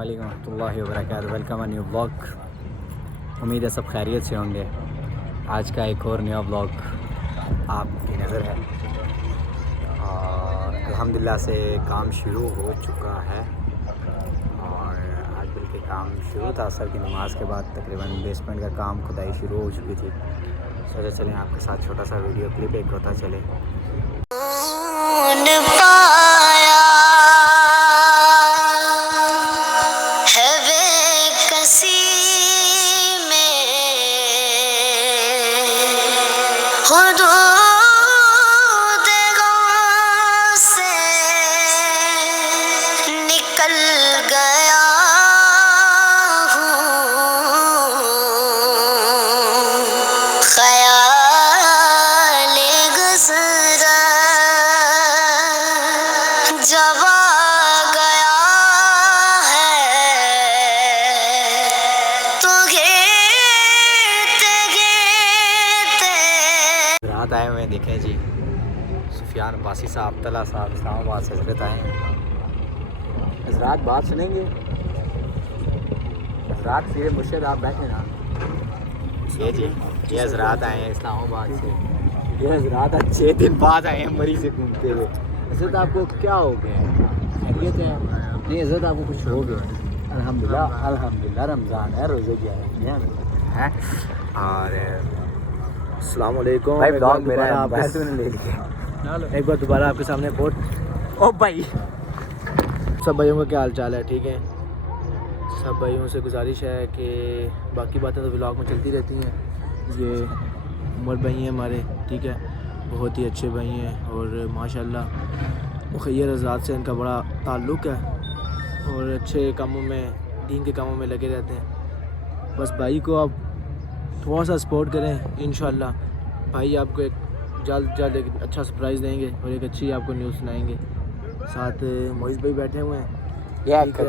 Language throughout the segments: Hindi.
वालेकुम रहमतुल्लाहि व बरकातुहू। Welcome a new vlog. उम्मीद है सब खैरियत से होंगे। आज का एक और नया व्लॉग आपकी नज़र है और अल्हम्दुलिल्लाह से काम शुरू हो चुका है और आज बल्कि काम शुरू था असर की नमाज के बाद। तकरीबन बेसमेंट का काम खुदाई शुरू हो चुकी थी। सोचा चलें आपके साथ छोटा सा वीडियो क्लिप एक होता चले। निकल गया हूँ ख्याल गुज़रा जब आ गया है तो घेरते घेरते रात आए हुए देखें जी। सुफियान बासी साहब, तला साहब, इस्लामाबाद से हजरत आए हैं। हजरात बात सुनेंगे। हजरात फिर मुर्शिद आप बैठे ना। ये जी ये हजरात आए हैं इस्लामाबाद से। ये हजरात आज 6 दिन बाद आए हैं मरी से घूमते हुए। हजरत आपको क्या हो गया? खैरियत है? नहीं हजरत आपको कुछ हो गया? अल्हम्दुलिल्लाह अल्हम्दुलिल्लाह रमज़ान है, रोज़े की है और अस्सलाम वालेकुम भाई ब्लॉग मेरा आपके तूने ले लिया। एक बार दोबारा आपके सामने पोट ओ भाई सब भाइयों का क्या हाल चाल है? ठीक है। सब भाइयों से गुजारिश है कि बाकी बातें तो व्लॉग में चलती रहती हैं। ये उमर भाई हैं हमारे, ठीक है, बहुत ही अच्छे भाई हैं और माशाल्लाह मुखैर हज़रात से इनका बड़ा ताल्लुक़ है और अच्छे कामों में, दीन के कामों में लगे रहते हैं। बस भाई को आप थोड़ा सा सपोर्ट करें, इंशाल्लाह भाई आपको एक जल्द एक अच्छा सरप्राइज़ देंगे और एक अच्छी आपको न्यूज़ सुनाएंगे। साथ मोइज़ भाई बैठे हुए हैं। ये हमारे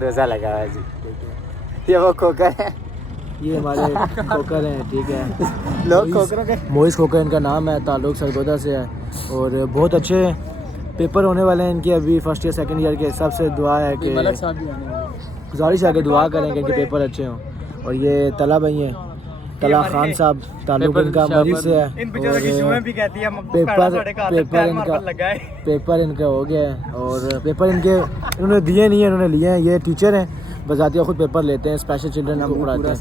रोज़ा लगा हुआ जी। ये वो खोकर है, ये हमारे खोकर हैं, ठीक है। लोग खोकरों के मोइज़ खोकर इनका नाम है, ताल्लुक़ सरगोदा से है और बहुत अच्छे पेपर होने वाले हैं इनके अभी फर्स्ट ईयर सेकंड ईयर के। सबसे दुआ है कि गुजारिश है कि दुआ करें कि इनके पेपर अच्छे हों। और ये तला भाई हैं, तला खान साहब, ताल्लुक़ इनका मरी से है और पेपर इनका हो गया है और पेपर इनके इन्होंने दिए नहीं है, इन्होंने लिए हैं। ये टीचर हैं, बजातिया खुद पेपर लेते हैं, स्पेशल चिल्ड्रन को पढ़ाते हैं,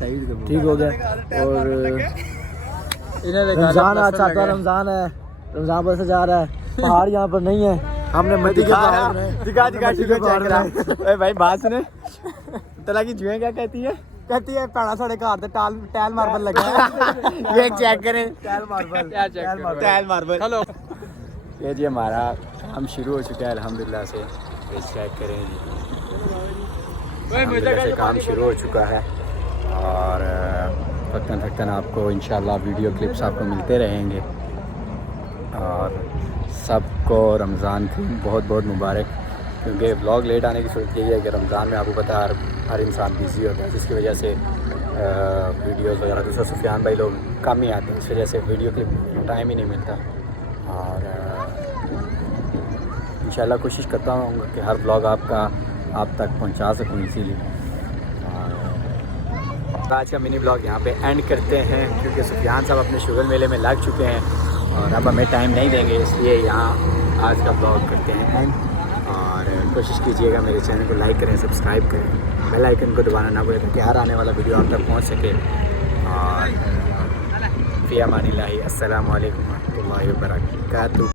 ठीक हो गया। और रमज़ान आता है, रमज़ान है, रमज़ान पर से जा रहा है। पहाड़ यहाँ पर नहीं है, हमने मट्टी के पहाड़ भाई बात सुने। तला की जुएं क्या कहती है? कहती है पैड़ा साढ़े घर टाइल मार्बल लगा है। ये चेक करें, टाइल मार्बल। हेलो ये जी हमारा काम शुरू हो चुका है अल्हम्दुलिल्लाह से। ये चेक करें जी, अल्हम्दुलिल्लाह से काम शुरू हो चुका है और वक्तन वक्तन आपको इंशाल्लाह वीडियो क्लिप्स आपको मिलते रहेंगे। और सबको रमज़ान की बहुत बहुत मुबारक। क्योंकि व्लॉग लेट आने की सूरत यही है कि रमज़ान में आपको पता है हर इंसान बिज़ी होता है, जिसकी वजह से वीडियोज़ वगैरह दूसरा सुफियान भाई लोग कम ही आते हैं, इस वजह से वीडियो क्लिप टाइम ही नहीं मिलता। और इंशाल्लाह कोशिश करता हूँ कि हर व्लॉग आप तक पहुँचा सकूँ। इसीलिए आज का मिनी ब्लॉग यहाँ पे एंड करते हैं क्योंकि सुफियान साहब अपने शुगर मेले में लग चुके हैं और अब हमें टाइम नहीं देंगे, इसलिए यहाँ आज का ब्लॉग करते हैं एंड। और कोशिश कीजिएगा मेरे चैनल को लाइक करें, सब्सक्राइब करें, बेल आइकन को दबाना ना भूलें ताकि हर आने वाला वीडियो आप तक पहुँच सके। और फ़ी अमानिल्लाह, अस्सलामु अलैकुम व रहमतुल्लाहि व बरकातुहू।